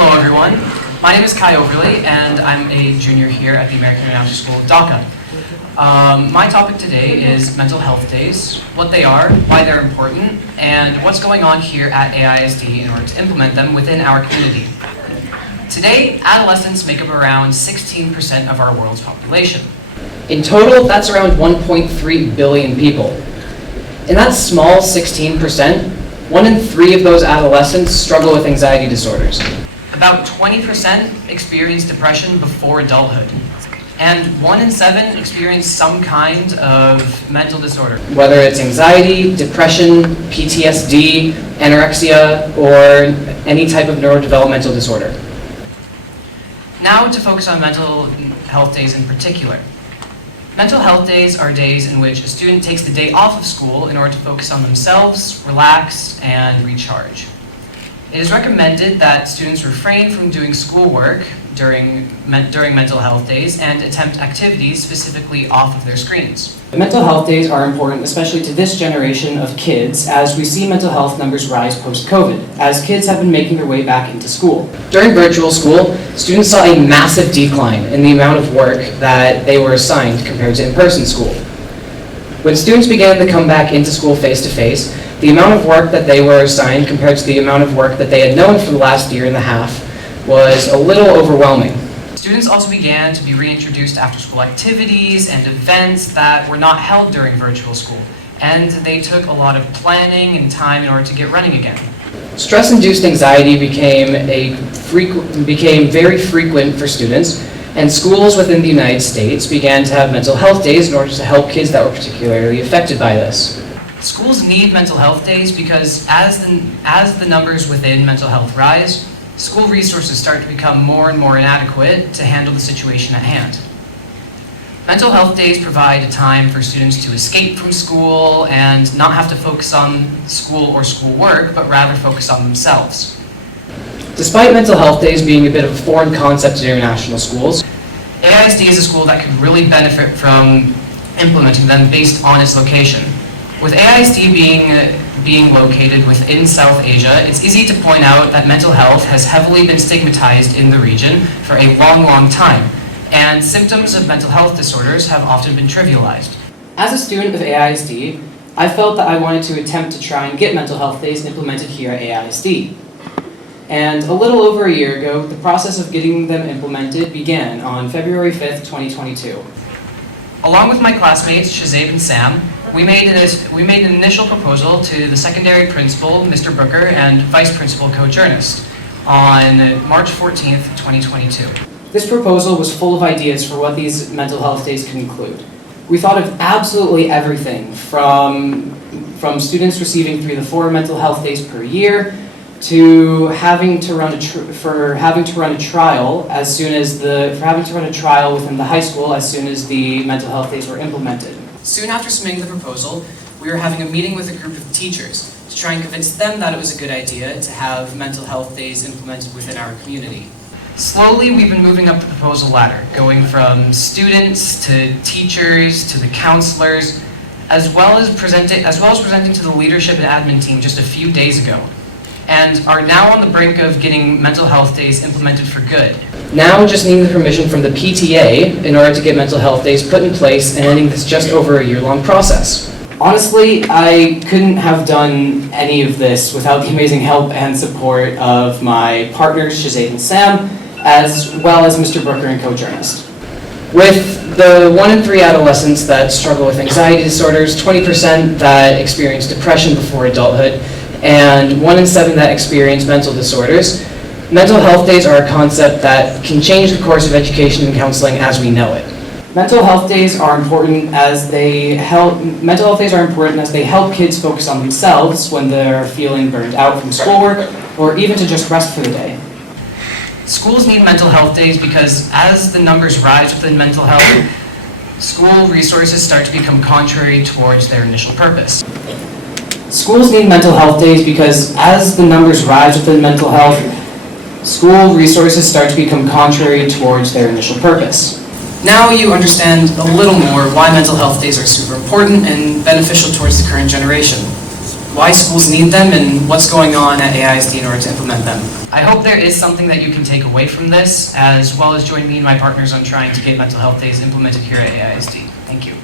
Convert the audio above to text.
Hello everyone, my name is Kai Overlie and I'm a junior here at the American International School of DACA. My topic today is mental health days, what they are, why they're important, and what's going on here at AISD in order to implement them within our community. Today, adolescents make up around 16% of our world's population. In total, that's around 1.3 billion people. In that small 16%, 1 in 3 of those adolescents struggle with anxiety disorders. About 20% experience depression before adulthood. And 1 in 7 experience some kind of mental disorder. Whether it's anxiety, depression, PTSD, anorexia, or any type of neurodevelopmental disorder. Now to focus on mental health days in particular. Mental health days are days in which a student takes the day off of school in order to focus on themselves, relax, and recharge. It is recommended that students refrain from doing schoolwork during mental health days and attempt activities specifically off of their screens. Mental health days are important, especially to this generation of kids, as we see mental health numbers rise post-COVID, as kids have been making their way back into school. During virtual school, students saw a massive decline in the amount of work that they were assigned compared to in-person school. When students began to come back into school face-to-face, the amount of work that they were assigned compared to the amount of work that they had known for the last year and a half was a little overwhelming. Students also began to be reintroduced to after-school activities and events that were not held during virtual school, and they took a lot of planning and time in order to get running again. Stress-induced anxiety became very frequent for students, and schools within the United States began to have mental health days in order to help kids that were particularly affected by this. Schools need mental health days because as the numbers within mental health rise, school resources start to become more and more inadequate to handle the situation at hand. Mental health days provide a time for students to escape from school and not have to focus on school or schoolwork, but rather focus on themselves. Despite mental health days being a bit of a foreign concept to international schools, AISD is a school that could really benefit from implementing them based on its location. With AISD being located within South Asia, it's easy to point out that mental health has heavily been stigmatized in the region for a long, long time, and symptoms of mental health disorders have often been trivialized. As a student of AISD, I felt that I wanted to attempt to try and get mental health days implemented here at AISD. And a little over a year ago, the process of getting them implemented began on February 5th, 2022. Along with my classmates, Shazab and Sam, we made an initial proposal to the secondary principal, Mr. Brooker, and vice principal, Coach Ernest, on March 14th, 2022. This proposal was full of ideas for what these mental health days could include. We thought of absolutely everything from students receiving 3 to 4 mental health days per year to having to run a trial within the high school as soon as the mental health days were implemented. Soon after submitting the proposal, we were having a meeting with a group of teachers to try and convince them that it was a good idea to have mental health days implemented within our community. Slowly, we've been moving up the proposal ladder, going from students to teachers to the counselors, as well as presenting to the leadership and admin team just a few days ago, and are now on the brink of getting mental health days implemented for good. Now just needing the permission from the PTA in order to get mental health days put in place and ending this just over a year-long process. Honestly, I couldn't have done any of this without the amazing help and support of my partners, Shazad and Sam, as well as Mr. Brooker and Coach Ernest. With the 1 in 3 adolescents that struggle with anxiety disorders, 20% that experience depression before adulthood, and 1 in 7 that experience mental disorders, mental health days are a concept that can change the course of education and counseling as we know it. Mental health days are important as they help kids focus on themselves when they're feeling burned out from schoolwork or even to just rest for the day. Schools need mental health days because as the numbers rise within mental health, school resources start to become contrary towards their initial purpose. Schools need mental health days because as the numbers rise within mental health, school resources start to become contrary towards their initial purpose. Now you understand a little more why mental health days are super important and beneficial towards the current generation. why schools need them, and what's going on at AISD in order to implement them. I hope there is something that you can take away from this, as well as join me and my partners on trying to get mental health days implemented here at AISD. Thank you.